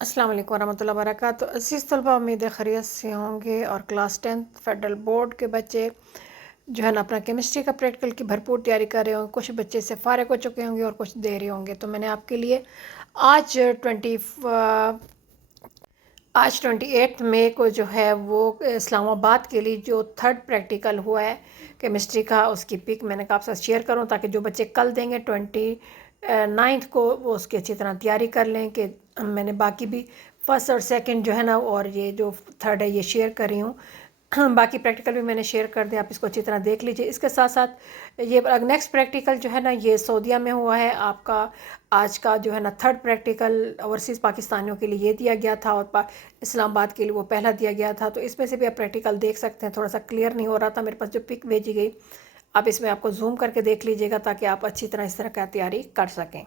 अस्सलाम वालेकुम वरहमतुल्लाहि वबरकातुहू। अज़ीज़ तलबा, उम्मीद है खैरियत से होंगे। और क्लास 10th फेडरल बोर्ड के बच्चे जो है ना अपना केमिस्ट्री का प्रैक्टिकल की भरपूर तैयारी कर रहे होंगे। कुछ बच्चे से फ़ारिग हो चुके होंगे और कुछ दे रहे होंगे। तो मैंने आपके लिए आज 28 मई को जो है वो इस्लामाबाद के लिए जो थर्ड प्रैक्टिकल हुआ है केमिस्ट्री का, उसकी पिक मैंने कहा आपके साथ शेयर करूं ताकि जो बच्चे कल देंगे 29 को वो उसकी अच्छी तरह तैयारी कर लें। कि मैंने बाकी भी फर्स्ट और सेकंड जो है ना और ये जो थर्ड है ये शेयर कर रही हूँ। बाकी प्रैक्टिकल भी मैंने शेयर कर दिया, आप इसको अच्छी तरह देख लीजिए। इसके साथ साथ ये नेक्स्ट प्रैक्टिकल जो है ना ये सऊदीया में हुआ है आपका। आज का जो है ना थर्ड प्रैक्टिकल ओवरसीज़ पाकिस्तानियों के लिए ये दिया गया था और इस्लामाबाद के लिए वो पहला दिया गया था। तो इसमें से भी आप प्रैक्टिकल देख सकते हैं। थोड़ा सा क्लियर नहीं हो रहा था मेरे पास जो पिक भेजी गई, आप इसमें आपको जूम करके देख लीजिएगा ताकि आप अच्छी तरह इस तरह का तैयारी कर सकें।